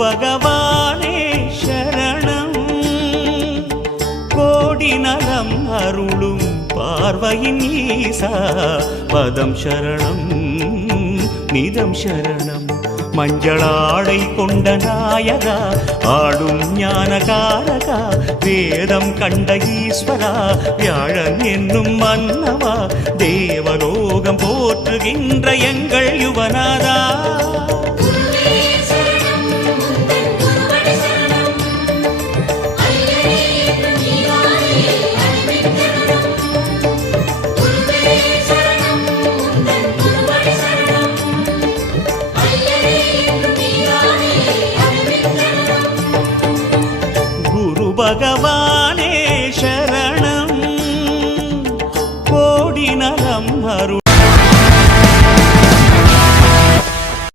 பகவானே சரணம். கோடி நலம் அருளும் பார்வையின் ஈசா பதம் சரணம் நிதம் சரணம். மஞ்சளாடை கொண்ட நாயகா ஆடும் ஞானகாரகா வேதம் கண்ட ஈஸ்வரா வியாழன் என்னும் மன்னவா தேவலோகம் போற்றுகின்ற எங்கள் யுவனாதா. பகவான்